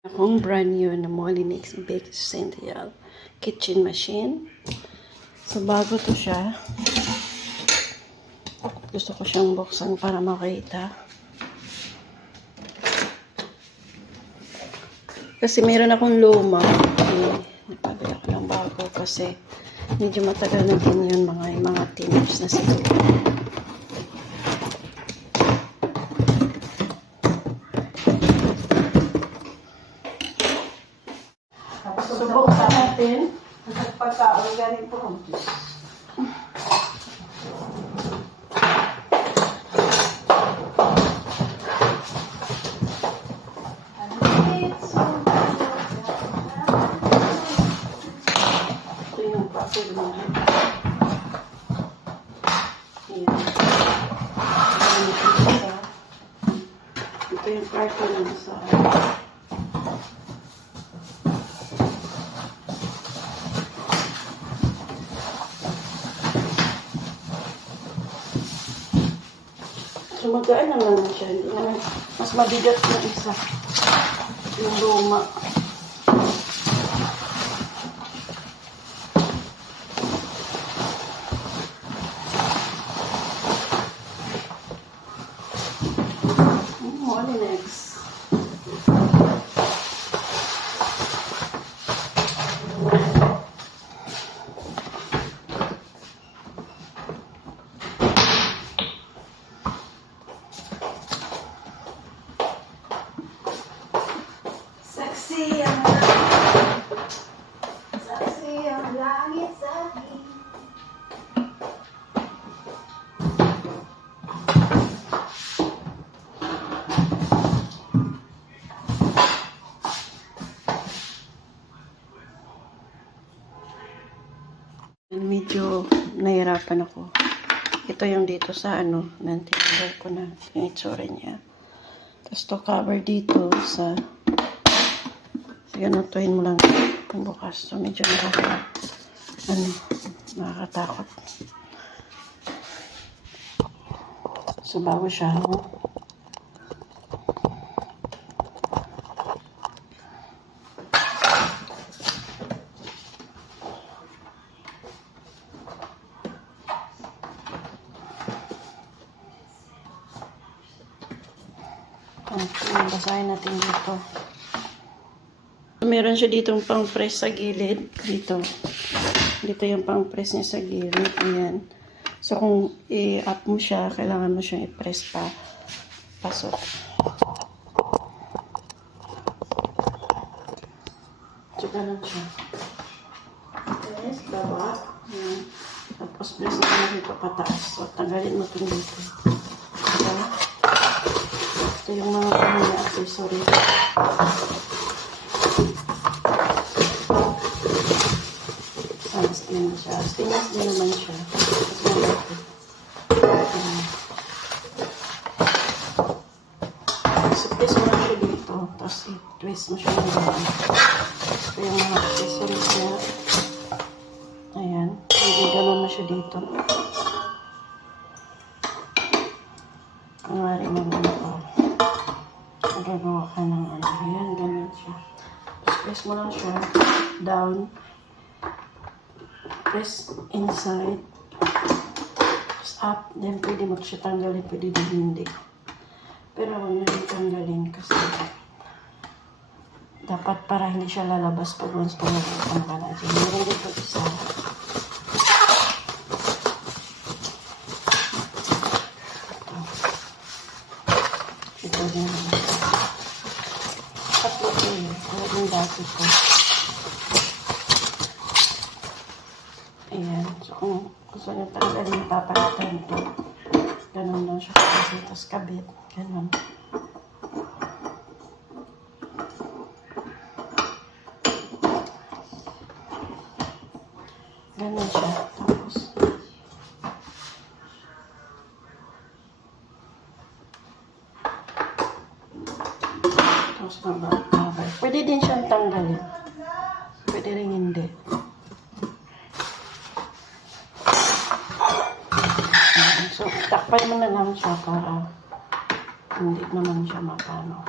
Akong brand new na Molinix Big Central kitchen machine. So, bago to siya. Gusto ko siyang buksan para makita. Kasi meron akong luma. Nagpabili ako ng bago kasi medyo matagal na din yun, mga 10 years na siguro. Subuksan natin. Pagka-organic po. Ito yung papel mo. Ayan. Ito yung carton mo sa so, magaan naman siya. Hindi naman, mas mabigat na isa. Yung luma. Molinix. Saksi ang langit sa akin. Medyo nahirapan ako. Ito yung dito sa nantinigay ko na yung itsura niya. Tapos to cover dito sa ganutuhin mo lang bukas. So medyo nakakatakot. So bago siya, basahin natin dito. Meron siya ditong pang-press sa gilid. Dito yung pang-press niya sa gilid. Ayan. So, kung i-up mo siya, kailangan mo siyang i-press pa. Pasok. So, ganun siya. Press, baba. Ayan. Tapos, press naman dito pataas. So, tanggalin mo itong dito. Diba? Ito yung mga pamilya accessory. Yan siya. Stainless din naman siya. So, twist mo lang siya dito. Tapos, i-twist mo siya dito. Ito yung mga accessories niya. Ayan. Hindi ganun na siya dito. Kunwari mo gagawa ka ng ayan, ganun siya. Tapos, twist mo lang siya down. Press inside, tapos up, then pwede mo siya tanggalin, pwede din hindi. Pero huwag na rin tanggalin kasi dapat para hindi siya lalabas pag once pa nagpapang ka natin. Meron dito isa. Ito din. Tatlo ko yun. Huwag yung dati ko. Ayan. So, kung gusto nyo tanggalin, papalitan ito. Ganun lang siya kasi. Tapos kabit. Ganun. Ganun siya. Tapos cover. Pwede din siyang tanggalin. Pwede rin hindi. So, takpan mo na lang siya para hindi naman siya mapano.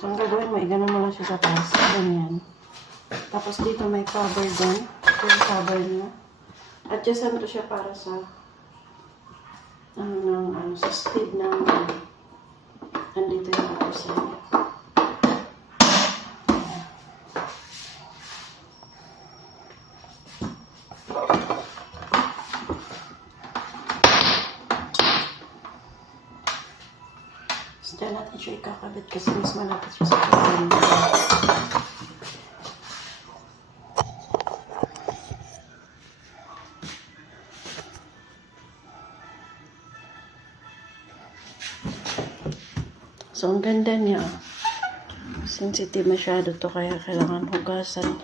So, ang gagawin mo, iganon mo lang siya sa taas. Ganyan. Tapos dito may cover din. Ito yung cover niya. Adjustan to siya para sa sa speed ng andito yung adjustan niya. So, dyan natin siya ikakabit kasi mas malapit siya sa katawan niya. So, ang ganda niya. Sensitive masyado to kaya kailangan hugasan.